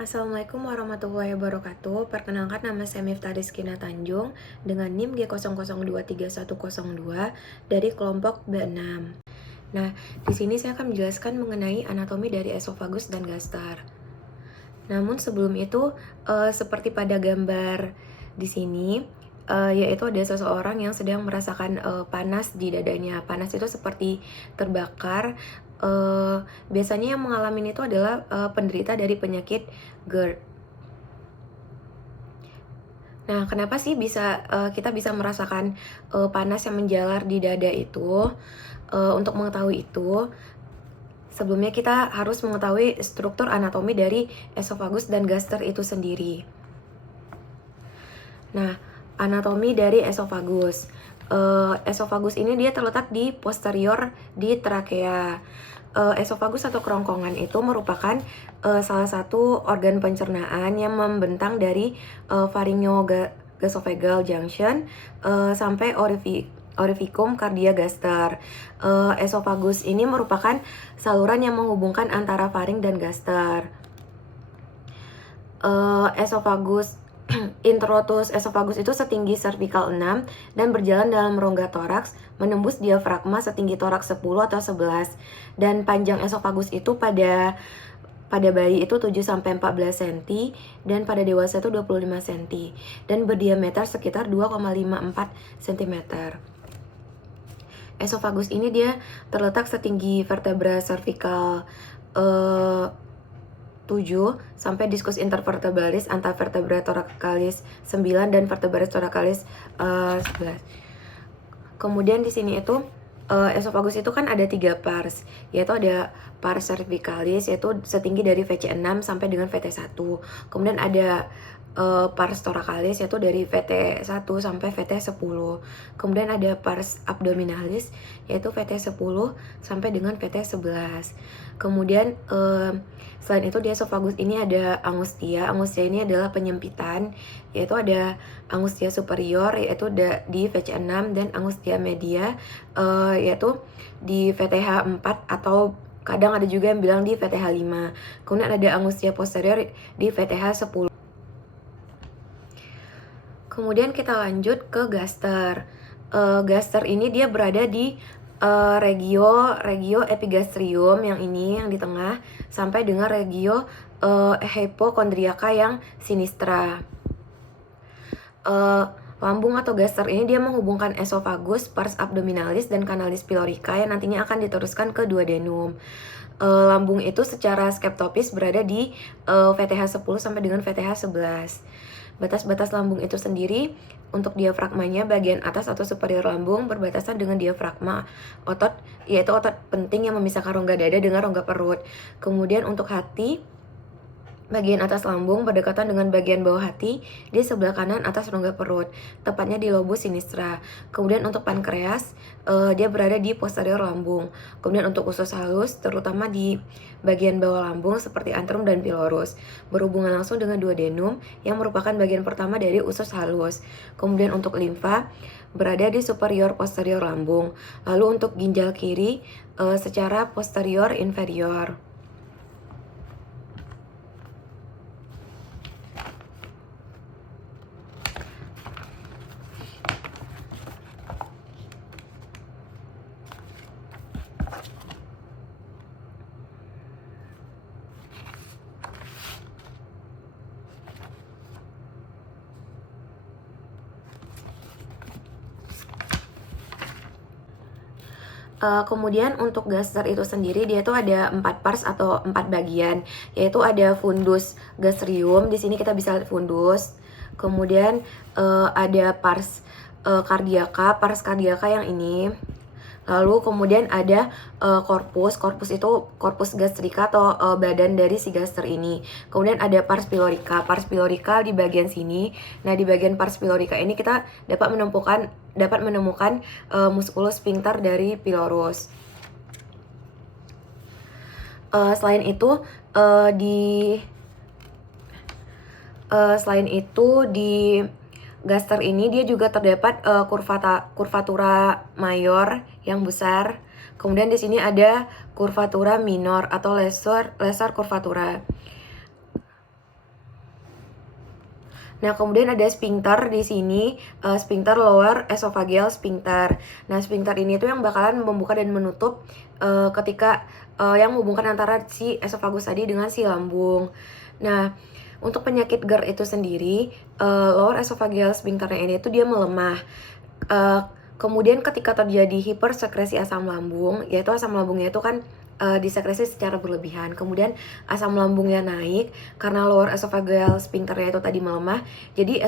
Assalamualaikum warahmatullahi wabarakatuh. Perkenalkan, nama saya Miftah Rizkina Tanjung dengan NIM G00231102 dari kelompok B6. Nah, di sini saya akan menjelaskan mengenai anatomi dari esofagus dan gaster. Namun sebelum itu, seperti pada gambar di sini, yaitu ada seseorang yang sedang merasakan panas di dadanya. Panas itu seperti terbakar. Biasanya yang mengalami itu adalah penderita dari penyakit GERD. Nah, kenapa sih kita bisa merasakan panas yang menjalar di dada itu? Untuk mengetahui itu, sebelumnya kita harus mengetahui struktur anatomi dari esofagus dan gaster itu sendiri. Nah, anatomi dari esofagus. Esofagus ini dia terletak di posterior di trakea. Esofagus atau kerongkongan itu merupakan salah satu organ pencernaan yang membentang dari pharyngoesophageal junction sampai orificum cardia gaster. Esofagus ini merupakan saluran yang menghubungkan antara faring dan gaster. Esofagus introitus esofagus itu setinggi cervical 6 dan berjalan dalam rongga toraks menembus diafragma setinggi toraks 10 atau 11, dan panjang esofagus itu pada bayi itu 7-14 cm dan pada dewasa itu 25 cm dan berdiameter sekitar 2,54 cm. Esofagus ini dia terletak setinggi vertebra cervical 7 sampai diskus intervertebralis antara vertebra thoracalis 9 dan vertebralis thoracalis 11. Kemudian di sini itu esofagus itu kan ada 3 pars, yaitu ada pars cervicalis yaitu setinggi dari VC6 sampai dengan VT1. Kemudian ada pars thoracalis yaitu dari VT1 sampai VT10. Kemudian ada pars abdominalis yaitu VT10 sampai dengan VT11. Kemudian selain itu di esofagus ini ada angustia. Angustia ini adalah penyempitan, yaitu ada angustia superior yaitu di VC6 dan angustia media yaitu di VTH4 atau kadang ada juga yang bilang di VTH5. Kemudian ada angustia posterior di VTH10. Kemudian kita lanjut ke gaster. Gaster ini dia berada di regio epigastrium yang ini yang di tengah sampai dengan regio hypochondriaca yang sinistra. Lambung atau gaster ini dia menghubungkan esofagus, pars abdominalis dan kanalis pylorica yang nantinya akan diteruskan ke duodenum. Lambung itu secara skeptopis berada di VTH10 sampai dengan VTH11. Batas-batas lambung itu sendiri untuk diafragmanya bagian atas atau superior lambung berbatasan dengan diafragma otot, yaitu otot penting yang memisahkan rongga dada dengan rongga perut. Kemudian untuk hati, bagian atas lambung berdekatan dengan bagian bawah hati di sebelah kanan atas rongga perut, tepatnya di lobus sinistra. Kemudian untuk pankreas, dia berada di posterior lambung. Kemudian untuk usus halus, terutama di bagian bawah lambung seperti antrum dan pylorus, berhubungan langsung dengan duodenum yang merupakan bagian pertama dari usus halus. Kemudian untuk limfa, berada di superior posterior lambung. Lalu untuk ginjal kiri, secara posterior inferior. Kemudian untuk gaster itu sendiri dia tuh ada 4 pars atau 4 bagian, yaitu ada fundus gastrium. Di sini kita bisa lihat fundus. Kemudian ada pars kardiaka yang ini. Lalu kemudian ada korpus itu korpus gastrika atau badan dari si gaster ini. Kemudian ada pars pylorica di bagian sini. Nah, di bagian pars pylorica ini kita dapat menemukan musculus sphincter dari pylorus. Selain itu di gaster ini dia juga terdapat curvatura mayor yang besar. Kemudian di sini ada curvatura minor atau lesser curvatura. Nah, kemudian ada sphincter di sini, sphincter lower esophageal sphincter. Nah, sphincter ini tuh yang bakalan membuka dan menutup ketika yang menghubungkan antara si esofagus tadi dengan si lambung. Nah, untuk penyakit GERD itu sendiri, lower esophageal sphincternya ini tuh dia melemah. Kemudian ketika terjadi hipersekresi asam lambung, yaitu asam lambungnya itu kan disekresi secara berlebihan. Kemudian asam lambungnya naik karena lower esophageal sphincternya itu tadi melemah. Jadi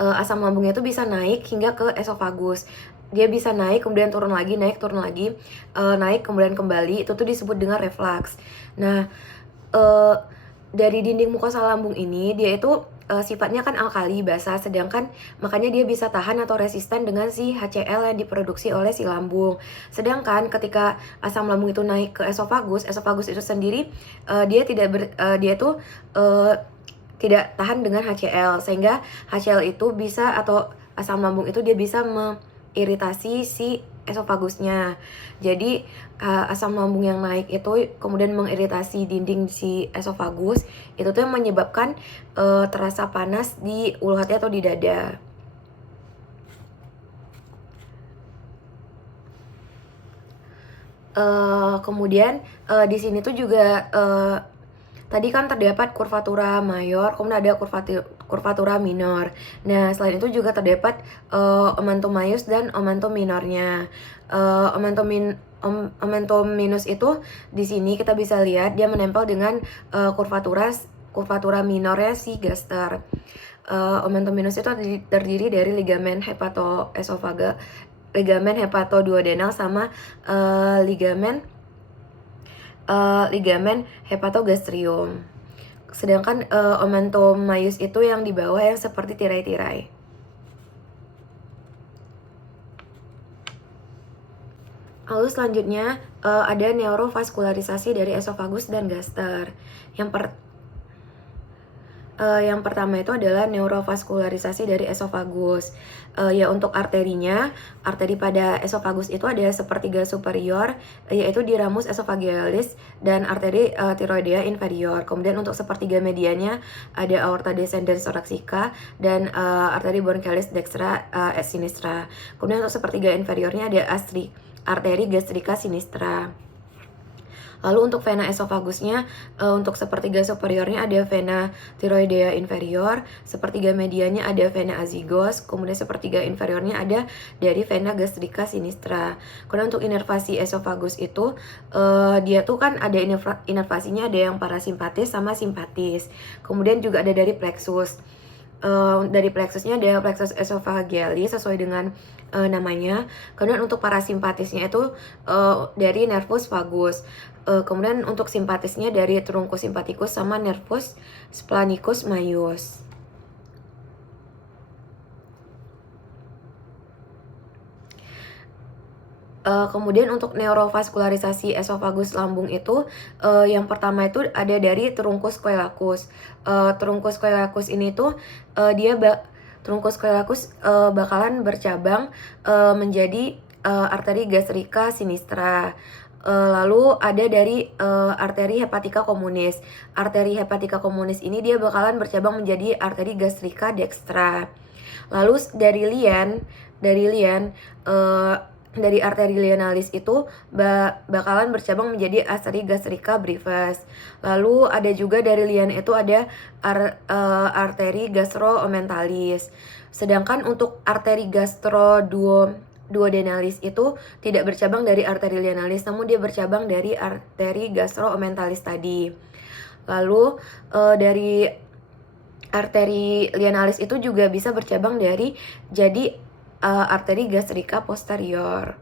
asam lambungnya itu bisa naik hingga ke esofagus. Dia bisa naik kemudian turun lagi, naik turun lagi, naik kemudian kembali. Itu tuh disebut dengan reflux. Nah, dari dinding mukosa lambung ini dia itu sifatnya kan alkali basa, sedangkan makanya dia bisa tahan atau resisten dengan si HCl yang diproduksi oleh si lambung. Sedangkan ketika asam lambung itu naik ke esofagus itu sendiri dia tidak tahan dengan HCl, sehingga HCl itu bisa, atau asam lambung itu dia bisa mengiritasi si esofagusnya. Jadi asam lambung yang naik itu kemudian mengiritasi dinding si esofagus, itu tuh yang menyebabkan terasa panas di ulu hati atau di dada. Kemudian di sini tuh juga tadi kan terdapat curvatura mayor, kemudian ada curvatura minor. Nah, selain itu juga terdapat omentum maius dan omentum minornya. Omentum minus itu di sini kita bisa lihat dia menempel dengan curvatura minornya si gaster. Omentum minus itu terdiri dari ligamen hepatoesofaga, ligamen hepatoduodenal sama ligamen hepatogastrium. Sedangkan omentum maius itu yang di bawah yang seperti tirai-tirai. Lalu selanjutnya ada neurovaskularisasi dari esofagus dan gaster. Yang pertama itu adalah neurovaskularisasi dari esofagus. Ya, untuk arterinya, arteri pada esofagus itu ada sepertiga superior, yaitu di ramus esophagealis, dan arteri tiroidea inferior. Kemudian untuk sepertiga mediannya ada aorta descendens thoracica dan arteri bronchialis dextra et sinistra. Kemudian untuk sepertiga inferiornya ada arteri gastrica sinistra. Lalu untuk vena esofagusnya, untuk sepertiga superiornya ada vena tiroidea inferior, sepertiga mediannya ada vena azygos, kemudian sepertiga inferiornya ada dari vena gastrica sinistra. Kemudian untuk inervasi esofagus itu, dia tuh kan ada inervasinya, ada yang parasimpatis sama simpatis. Kemudian juga ada dari plexus. Dari plexusnya ada plexus esophagealis sesuai dengan namanya. Kemudian untuk parasimpatisnya itu dari nervus vagus. Kemudian untuk simpatisnya dari trunkus simpaticus sama nervus splanicus maius. Kemudian untuk neurovaskularisasi esofagus lambung itu yang pertama itu ada dari trunkus coelicus. Trunkus coelicus ini tuh trunkus coelicus bakalan bercabang menjadi arteri gastrica sinistra. Lalu ada dari arteri hepatica communis. Arteri hepatica communis ini dia bakalan bercabang menjadi arteri gastrica dextra. Lalu dari arteri lianalis itu bakalan bercabang menjadi arteri gastrica brevis. Lalu ada juga dari lian itu ada arteri gastroomentalis. Sedangkan untuk arteri duodenalis itu tidak bercabang dari arteri lianalis, namun dia bercabang dari arteri gastroomentalis tadi. Lalu dari arteri lianalis itu juga bisa bercabang jadi arteri gastrica posterior.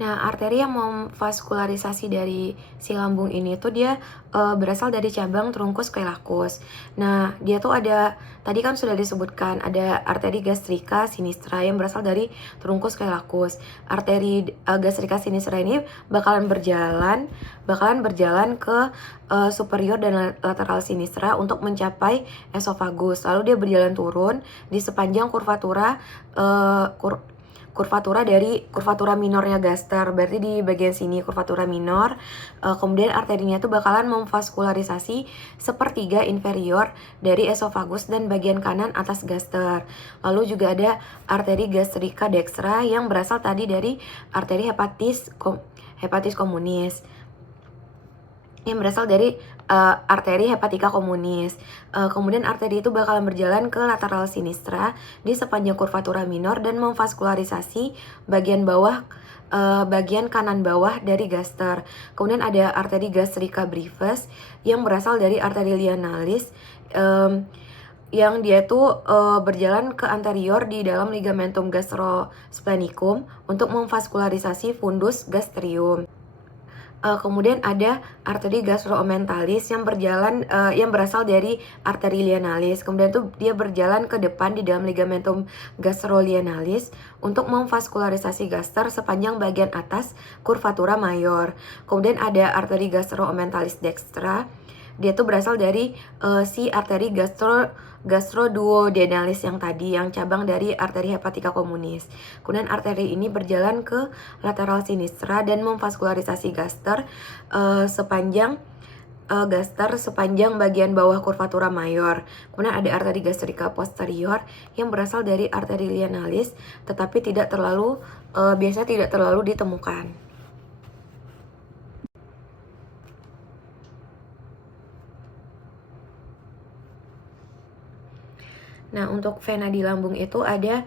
Nah, arteri yang memvaskularisasi dari si lambung ini tuh dia berasal dari cabang trunkus coelicus. Nah, dia tuh ada, tadi kan sudah disebutkan, ada arteri gastrica sinistra yang berasal dari trunkus coelicus. Arteri gastrica sinistra ini bakalan berjalan ke superior dan lateral sinistra untuk mencapai esofagus. Lalu dia berjalan turun di sepanjang kurvatura dari kurvatura minornya gaster, berarti di bagian sini kurvatura minor. Kemudian arterinya tuh bakalan memvaskularisasi sepertiga inferior dari esofagus dan bagian kanan atas gaster. Lalu juga ada arteri gastrika dextra yang berasal tadi dari arteri hepatis communis, yang berasal dari arteri hepatika communis. Kemudian arteri itu bakalan berjalan ke lateral sinistra di sepanjang kurvatura minor dan memvaskularisasi bagian bawah, bagian kanan bawah dari gaster. Kemudian ada arteri gastrika brevis yang berasal dari arteri lianalis, yang dia tuh berjalan ke anterior di dalam ligamentum gastrosplenicum untuk memvaskularisasi fundus gastrium. Kemudian ada arteri gastroomentalis yang berasal dari arteri lianalis. Kemudian tuh dia berjalan ke depan di dalam ligamentum gastrolianalis untuk memvaskularisasi gaster sepanjang bagian atas kurvatura mayor. Kemudian ada arteri gastroomentalis dextra. Dia tuh berasal dari si arteri gastroduodenalis yang tadi, yang cabang dari arteri hepatika communis. Kemudian arteri ini berjalan ke lateral sinistra dan memvaskularisasi gaster sepanjang bagian bawah kurvatura mayor. Kemudian ada arteri gastrika posterior yang berasal dari arteri lianalis, tetapi biasanya tidak terlalu ditemukan. Nah, untuk vena di lambung itu ada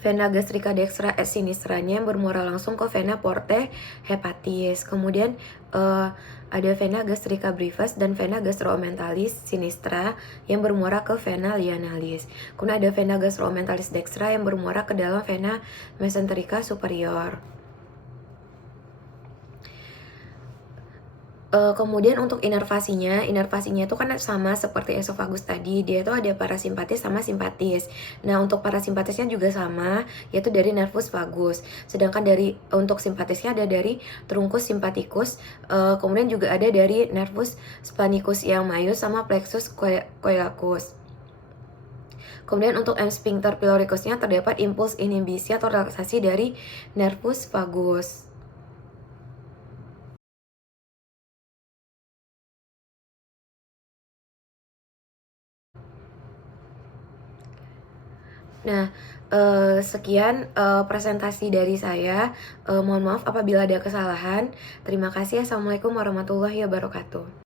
vena gastrika dextra et sinistranya yang bermuara langsung ke vena porte hepatis. Kemudian ada vena gastrika brevis dan vena gastroomentalis sinistra yang bermuara ke vena lianalis. Kemudian ada vena gastroomentalis dextra yang bermuara ke dalam vena mesenterica superior. Kemudian untuk inervasinya itu kan sama seperti esofagus tadi, dia itu ada parasimpatis sama simpatis. Nah, untuk parasimpatisnya juga sama, yaitu dari nervus vagus. Sedangkan untuk simpatisnya ada dari trunkus sympathicus, kemudian juga ada dari nervus splanicus yang maius sama plexus coelacus. Kemudian untuk M sphincter pyloricusnya terdapat impuls inhibisi atau relaksasi dari nervus vagus. Nah, sekian presentasi dari saya. Mohon maaf apabila ada kesalahan. Terima kasih. Assalamualaikum warahmatullahi wabarakatuh.